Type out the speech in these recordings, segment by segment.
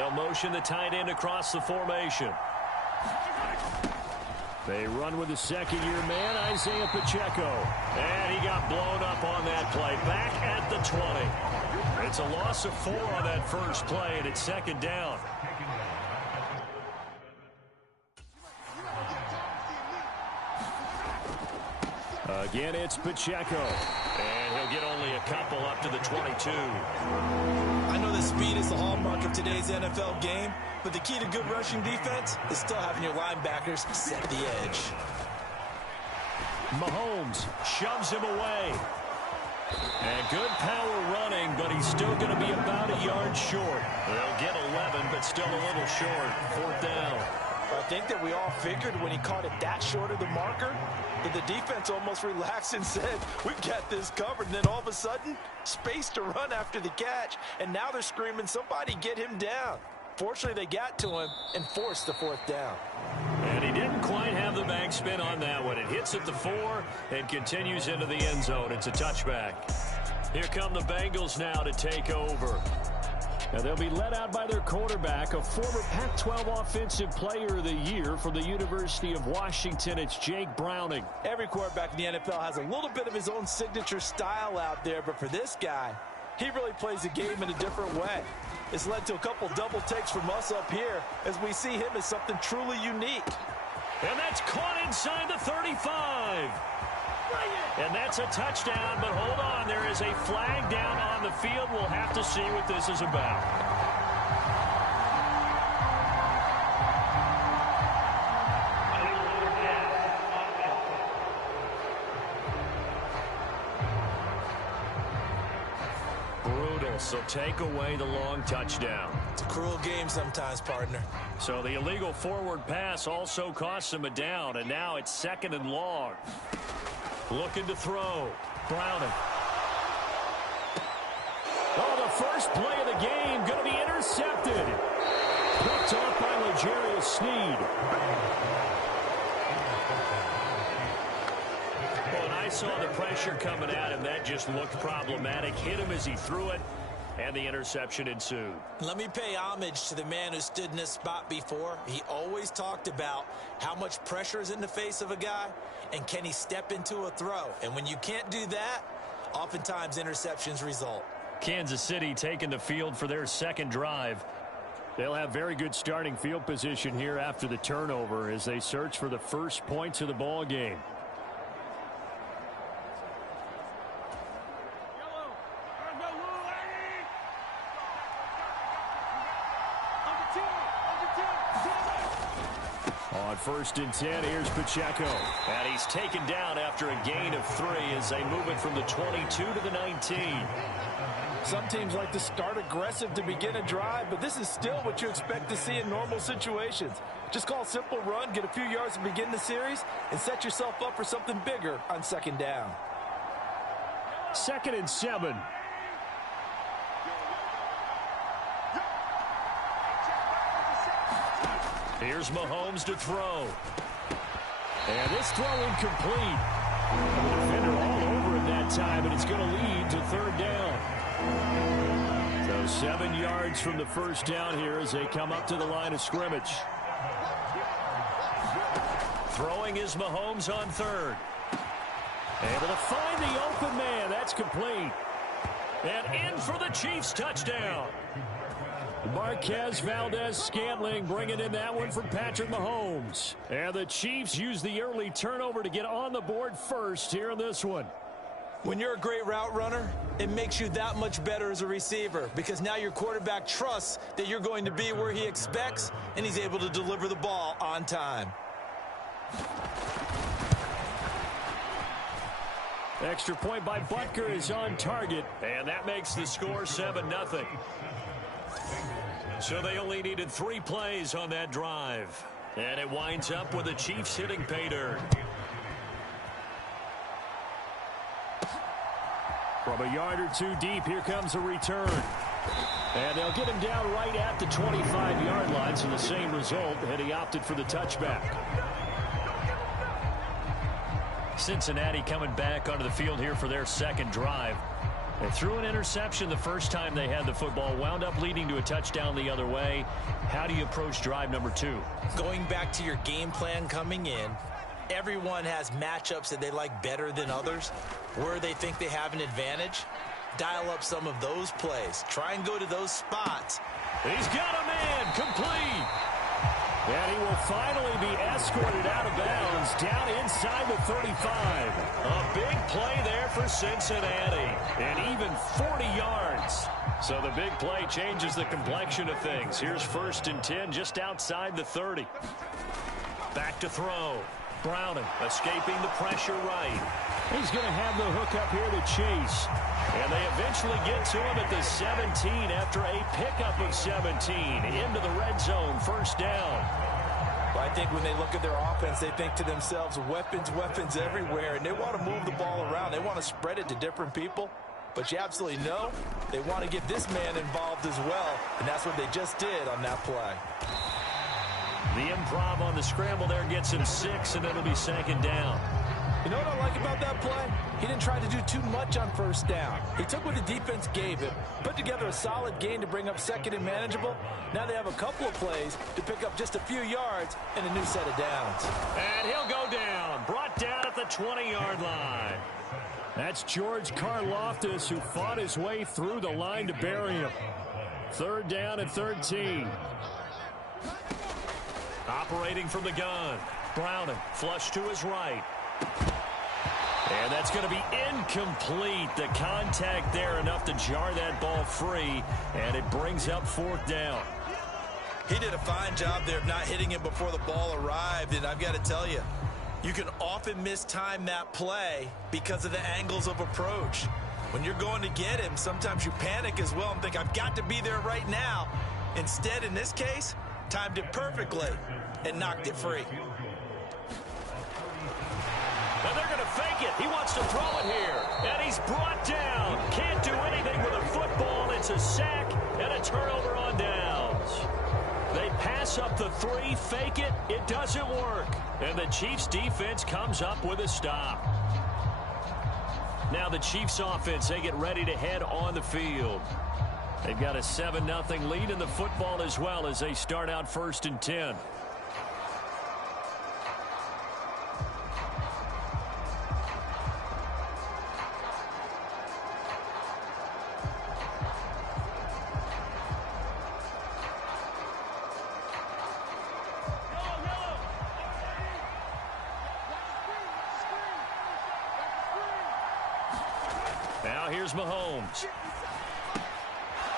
They'll motion the tight end across the formation. They run with the second-year man, Isaiah Pacheco. And he got blown up on that play. Back at the 20. It's a loss of 4 on that first play, and it's second down. Again, it's Pacheco. And he'll get only a couple up to the 22. I know that speed is the hallmark of today's NFL game, but the key to good rushing defense is still having your linebackers set the edge. Mahomes shoves him away. And good power running, but he's still going to be about a yard short. They'll get 11, but still a little short. Fourth down. I think that we all figured when he caught it that short of the marker that the defense almost relaxed and said, we've got this covered. And then all of a sudden, space to run after the catch. And now they're screaming, somebody get him down. Fortunately, they got to him and forced the fourth down. And he didn't quite have the backspin on that one. It hits at the 4 and continues into the end zone. It's a touchback. Here come the Bengals now to take over. Now they'll be led out by their quarterback, a former Pac-12 Offensive Player of the Year from the University of Washington. It's Jake Browning. Every quarterback in the NFL has a little bit of his own signature style out there, but for this guy, he really plays the game in a different way. It's led to a couple double takes from us up here as we see him as something truly unique. And that's caught inside the 35. And that's a touchdown, but hold on. There is a flag down on the field. We'll have to see what this is about. Brutal, so take away the long touchdown. It's a cruel game sometimes, partner. So the illegal forward pass also costs him a down, and now it's second and long. Looking to throw. Browning. Oh, the first play of the game going to be intercepted. Picked off by L'Jarius Sneed. Well, and I saw the pressure coming at him. That just looked problematic. Hit him as he threw it, and the interception ensued. Let me pay homage to the man who stood in this spot before. He always talked about how much pressure is in the face of a guy, and can he step into a throw? And when you can't do that, oftentimes interceptions result. Kansas City taking the field for their second drive. They'll have very good starting field position here after the turnover as they search for the first points of the ball game. On 1st and 10, here's Pacheco. And he's taken down after a gain of 3 as they move it from the 22 to the 19. Some teams like to start aggressive to begin a drive, but this is still what you expect to see in normal situations. Just call a simple run, get a few yards to begin the series, and set yourself up for something bigger on second down. 2nd and 7. Here's Mahomes to throw. And this throw incomplete. The defender all over him that time, and it's going to lead to 3rd down. So 7 yards from the first down here as they come up to the line of scrimmage. Throwing is Mahomes on 3rd. Able to find the open man. That's complete. And in for the Chiefs touchdown. Marquez Valdez-Scantling bringing in that one from Patrick Mahomes. And the Chiefs use the early turnover to get on the board first here in this one. When you're a great route runner, it makes you that much better as a receiver because now your quarterback trusts that you're going to be where he expects, and he's able to deliver the ball on time. Extra point by Butker is on target, and that makes the score 7-0. So they only needed 3 plays on that drive. And it winds up with the Chiefs hitting pay dirt. From a yard or 2 deep, here comes a return. And they'll get him down right at the 25-yard line, so the same result, and he opted for the touchback. Cincinnati coming back onto the field here for their second drive. They threw an interception the first time they had the football, wound up leading to a touchdown the other way. How do you approach drive number 2? Going back to your game plan coming in, everyone has matchups that they like better than others. Where they think they have an advantage, dial up some of those plays. Try and go to those spots. He's got a man, complete. And he will finally be escorted out of bounds down inside the 35. A big play there for Cincinnati. And even 40 yards. So the big play changes the complexion of things. Here's 1st and 10 just outside the 30. Back to throw. Browning escaping the pressure right. He's going to have the hook up here to Chase. And they eventually get to him at the 17 after a pickup of 17 into the red zone. 1st down. Well, I think when they look at their offense, they think to themselves, weapons, weapons everywhere, and they want to move the ball around. They want to spread it to different people. But you absolutely know they want to get this man involved as well, and that's what they just did on that play. The improv on the scramble there gets him 6, and it'll be 2nd down. You know what I like about that play? He didn't try to do too much on 1st down. He took what the defense gave him, put together a solid gain to bring up 2nd and manageable. Now they have a couple of plays to pick up just a few yards and a new set of downs. And he'll go down, brought down at the 20-yard line. That's George Karlaftis, who fought his way through the line to bury him. 3rd down and 13. Operating from the gun. Browning, flush to his right. And that's going to be incomplete. The contact there enough to jar that ball free, and it brings up 4th down. He did a fine job there of not hitting him before the ball arrived, and I've got to tell you, you can often mistime that play because of the angles of approach. When you're going to get him, sometimes you panic as well and think, I've got to be there right now. Instead, in this case, timed it perfectly and knocked it free. And they're going to fake it. He wants to throw it here. And he's brought down. Can't do anything with a football. It's a sack and a turnover on downs. They pass up the 3, fake it. It doesn't work. And the Chiefs defense comes up with a stop. Now the Chiefs offense, they get ready to head on the field. They've got a 7-0 lead in the football as well as they start out 1st and 10. Now here's Mahomes.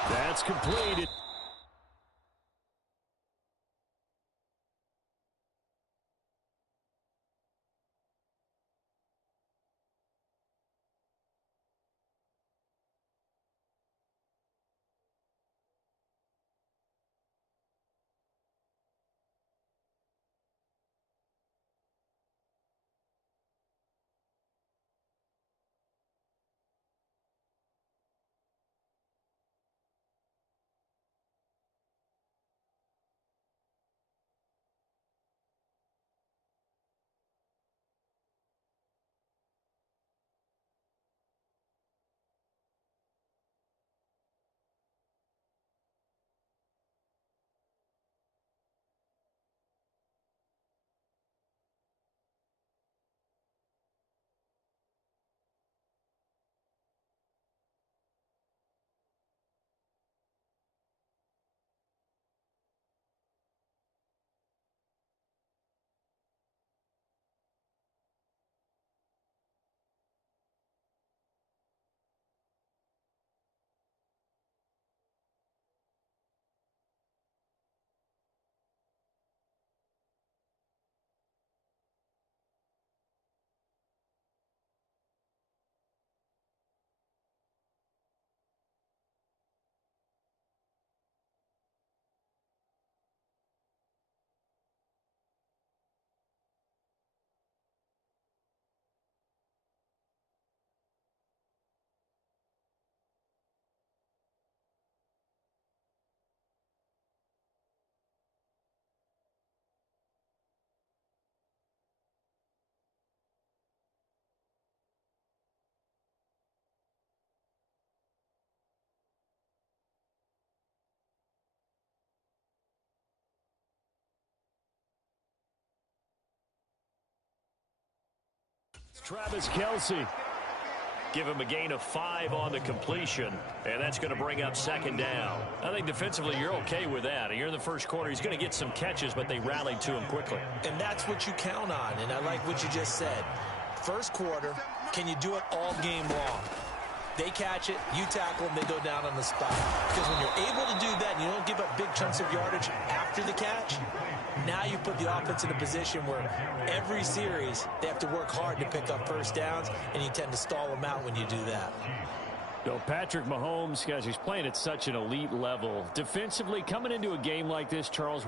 That's completed. Travis Kelce. Give him a gain of 5 on the completion, and that's going to bring up second down. I think defensively you're okay with that. Here in the first quarter, he's going to get some catches, but they rallied to him quickly. And that's what you count on, and I like what you just said. First quarter, can you do it all game long? They catch it, you tackle them, they go down on the spot. Because when you're able to do that and you don't give up big chunks of yardage after the catch, now you put the offense in a position where every series they have to work hard to pick up first downs, and you tend to stall them out when you do that. So Patrick Mahomes, guys, he's playing at such an elite level. Defensively, coming into a game like this, Charles,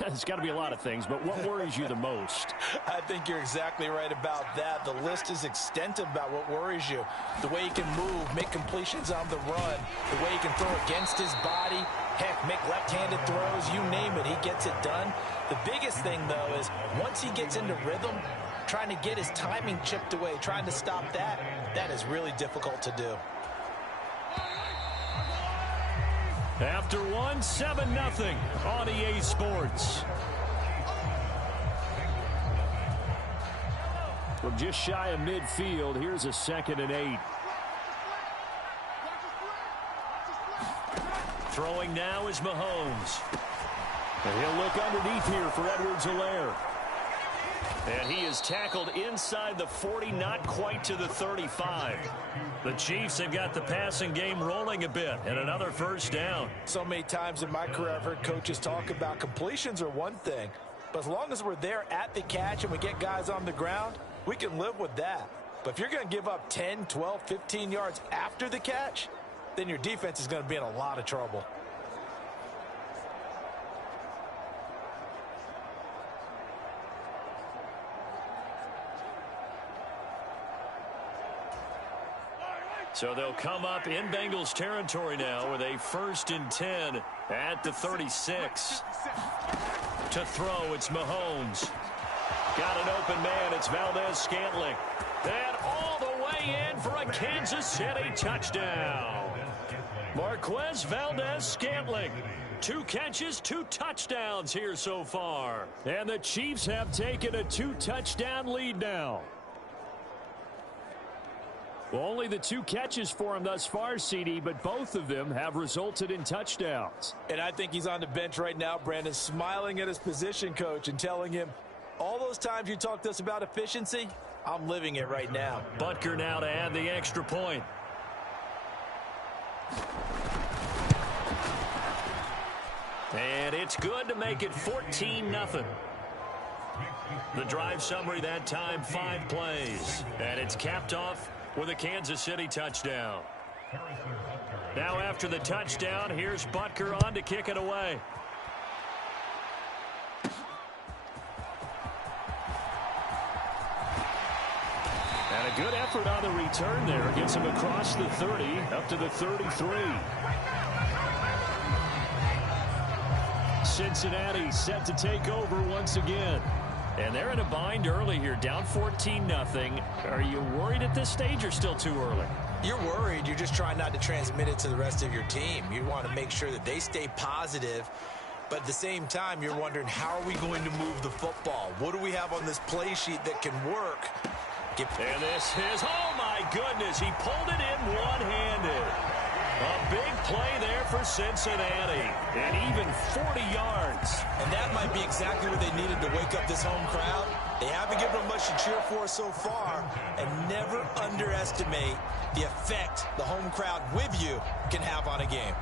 it's got to be a lot of things, but what worries you the most? I think you're exactly right about that. The list is extensive about what worries you. The way he can move, make completions on the run, the way he can throw against his body, heck, make left-handed throws, you name it, he gets it done. The biggest thing, though, is once he gets into rhythm, trying to get his timing chipped away, trying to stop that, that is really difficult to do. After 7-0 on EA Sports. From just shy of midfield, here's a 2nd and 8. Throwing now is Mahomes. And he'll look underneath here for Edwards-Helaire. And he is tackled inside the 40, not quite to the 35. The Chiefs have got the passing game rolling a bit, and another first down. So many times in my career I've heard coaches talk about completions are one thing, but as long as we're there at the catch and we get guys on the ground, we can live with that. But if you're going to give up 10, 12, 15 yards after the catch, then your defense is going to be in a lot of trouble. So they'll come up in Bengals territory now with a 1st and 10 at the 36. To throw, it's Mahomes. Got an open man, it's Valdez-Scantling. And all the way in for a Kansas City touchdown. Marquez Valdez-Scantling. 2 catches, 2 touchdowns here so far. And the Chiefs have taken a 2-touchdown lead now. Well, only the 2 catches for him thus far, CD, but both of them have resulted in touchdowns. And I think he's on the bench right now, Brandon, smiling at his position coach and telling him, all those times you talked to us about efficiency, I'm living it right now. Butker now to add the extra point. And it's good to make it 14-0. The drive summary that time, 5 plays. And it's capped off with a Kansas City touchdown. Now after the touchdown, here's Butker on to kick it away. And a good effort on the return there. Gets him across the 30 up to the 33. Cincinnati set to take over once again. And they're in a bind early here, down 14-0. Are you worried at this stage or still too early? You're worried. You're just trying not to transmit it to the rest of your team. You want to make sure that they stay positive. But at the same time, you're wondering, how are we going to move the football? What do we have on this play sheet that can work? And this is, oh my goodness, he pulled it in one-handed. A big play there for Cincinnati, and even 40 yards. And that might be exactly what they needed to wake up this home crowd. They haven't given them much to cheer for so far, and never underestimate the effect the home crowd with you can have on a game.